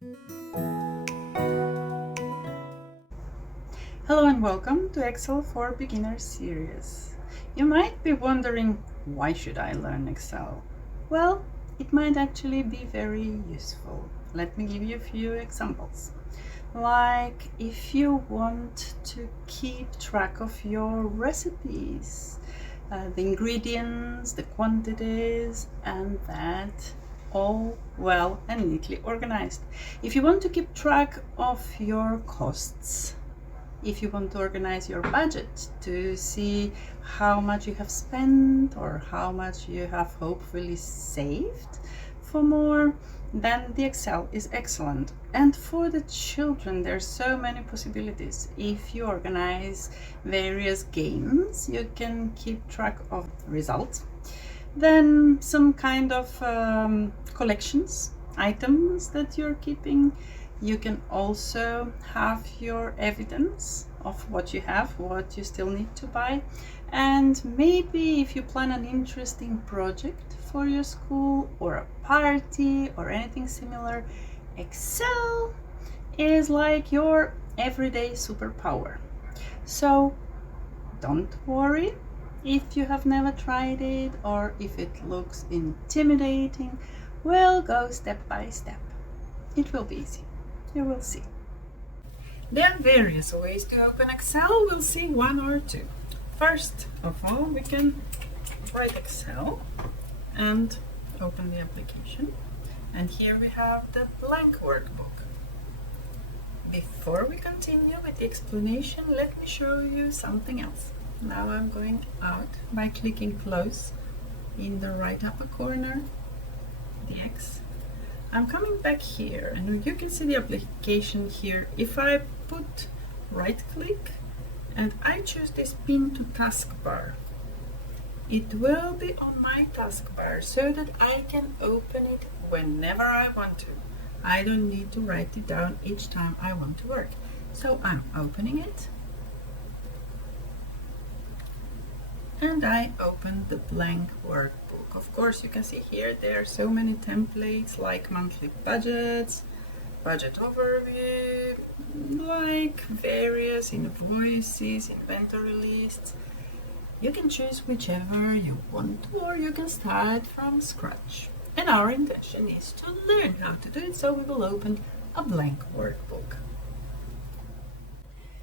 Hello and welcome to Excel for Beginners series. You might be wondering, why should I learn Excel? Well, it might actually be very useful. Let me give you a few examples. Like if you want to keep track of your recipes, the ingredients, the quantities, and that all well and neatly organized. If you want to keep track of your costs, if you want to organize your budget to see how much you have spent or how much you have hopefully saved for more, then the Excel is excellent. And for the children, there's so many possibilities. If you organize various games, you can keep track of results. Then some kind of collections, items that you're keeping. You can also have your evidence of what you have, what you still need to buy. And maybe if you plan an interesting project for your school or a party or anything similar, Excel is like your everyday superpower. So don't worry if you have never tried it or if it looks intimidating. We'll go step by step. It will be easy. You will see. There are various ways to open Excel. We'll see one or two. First of all, we can write Excel and open the application. And here we have the blank workbook. Before we continue with the explanation, let me show you something else. Now I'm going out by clicking close in the right upper corner, the X. I'm coming back here and you can see the application here. If I put right click and I choose this pin to taskbar, it will be on my taskbar so that I can open it whenever I want to. I don't need to write it down each time I want to work. So I'm opening it and I open the blank workbook. Of course, you can see here there are so many templates like monthly budgets, budget overview, like various invoices, inventory lists. You can choose whichever you want, or you can start from scratch. And our intention is to learn how to do it, so we will open a blank workbook.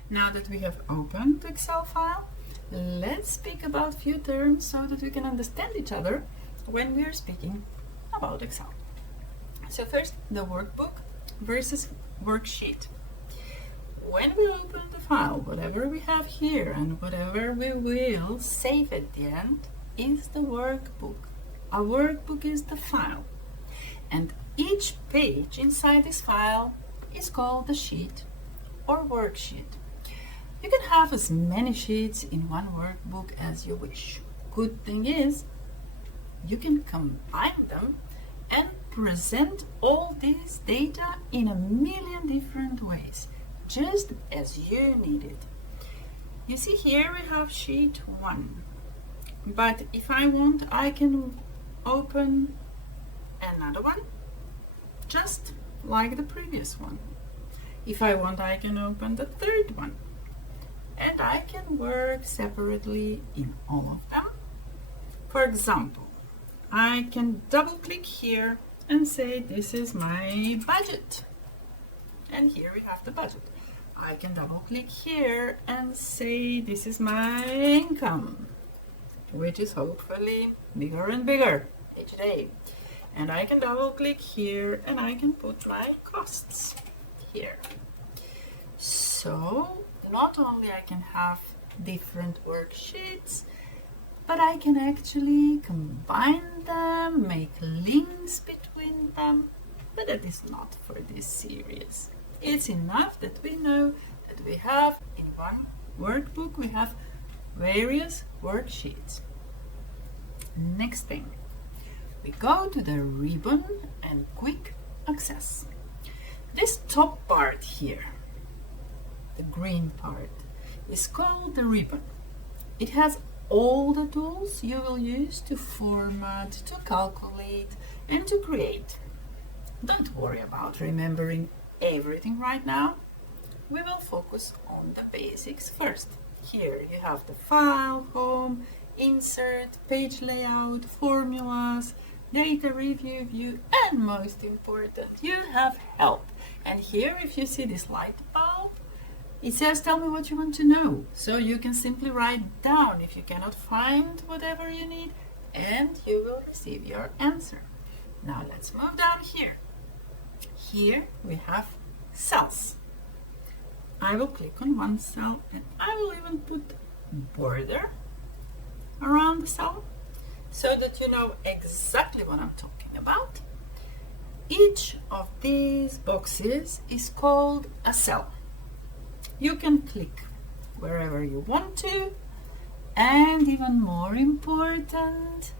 Now that we have opened the Excel file, let's speak about a few terms so that we can understand each other when we are speaking about Excel. So first, the workbook versus worksheet. When we open the file, whatever we have here and whatever we will save at the end is the workbook. A workbook is the file, and each page inside this file is called a sheet or worksheet. You can have as many sheets in one workbook as you wish. Good thing is, you can combine them and present all this data in a million different ways, just as you need it. You see here we have sheet 1, but if I want, I can open another one, just like the previous one. If I want, I can open the third one. And I can work separately in all of them. For example, I can double click here and say this is my budget. And here we have the budget. I can double click here and say this is my income, which is hopefully bigger and bigger each day. And I can double click here and I can put my costs here. So not only I can have different worksheets, but I can actually combine them, make links between them. But that is not for this series. It's enough that we know that we have in one workbook, we have various worksheets. Next thing, we go to the ribbon and quick access. This top part here, the green part, is called the ribbon. It has all the tools you will use to format, to calculate, and to create. Don't worry about remembering everything right now. We will focus on the basics first. Here you have the file, home, insert, page layout, formulas, data review view, and most important, you have help. And here, if you see this light bulb, it says tell me what you want to know. So you can simply write down if you cannot find whatever you need, and you will receive your answer. Now let's move down here. Here we have cells. I will click on one cell and I will even put border around the cell so that you know exactly what I'm talking about. Each of these boxes is called a cell. You can click wherever you want to, and even more important,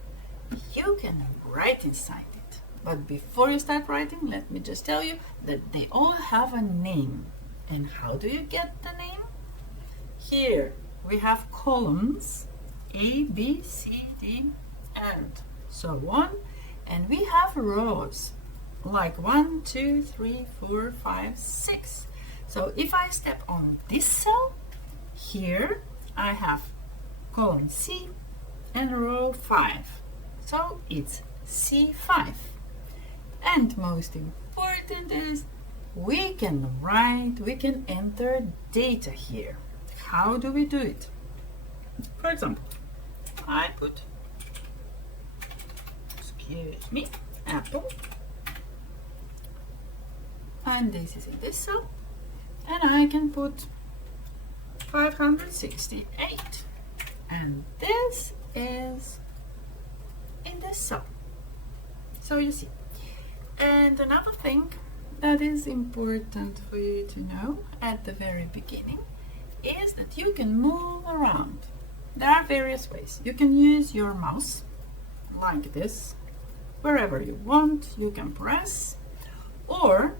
you can write inside it. But before you start writing, let me just tell you that they all have a name. And how do you get the name? Here we have columns A, B, C, D, and so on. And we have rows like 1, 2, 3, 4, 5, 6. So if I step on this cell, here I have column C and row 5. So it's C5. And most important is we can enter data here. How do we do it? For example, I put, excuse me, apple, and this is in this cell, and I can put 568, and this is in this cell. So you see. And another thing that is important for you to know at the very beginning is that you can move around. There are various ways. You can use your mouse like this, wherever you want. You can press, or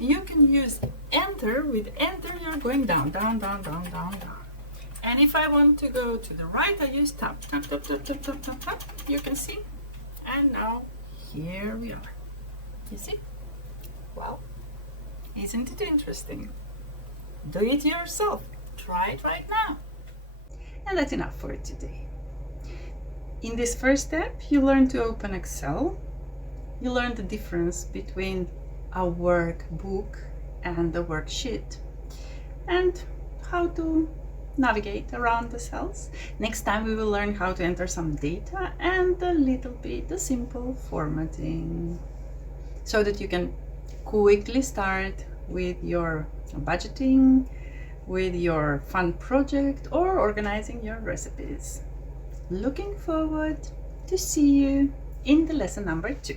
you can use enter. With enter you're going down, down, down, down, down, down. And if I want to go to the right, I use tab, tab, tab, tab, tab, tab, tab, tab. You can see. And now here we are. You see? Well, isn't it interesting? Do it yourself. Try it right now. And that's enough for today. In this first step, you learn to open Excel. You learn the difference between a workbook and a worksheet, and how to navigate around the cells. Next time we will learn how to enter some data and a little bit the simple formatting, so that you can quickly start with your budgeting, with your fun project, or organizing your recipes. Looking forward to see you in the lesson number 2.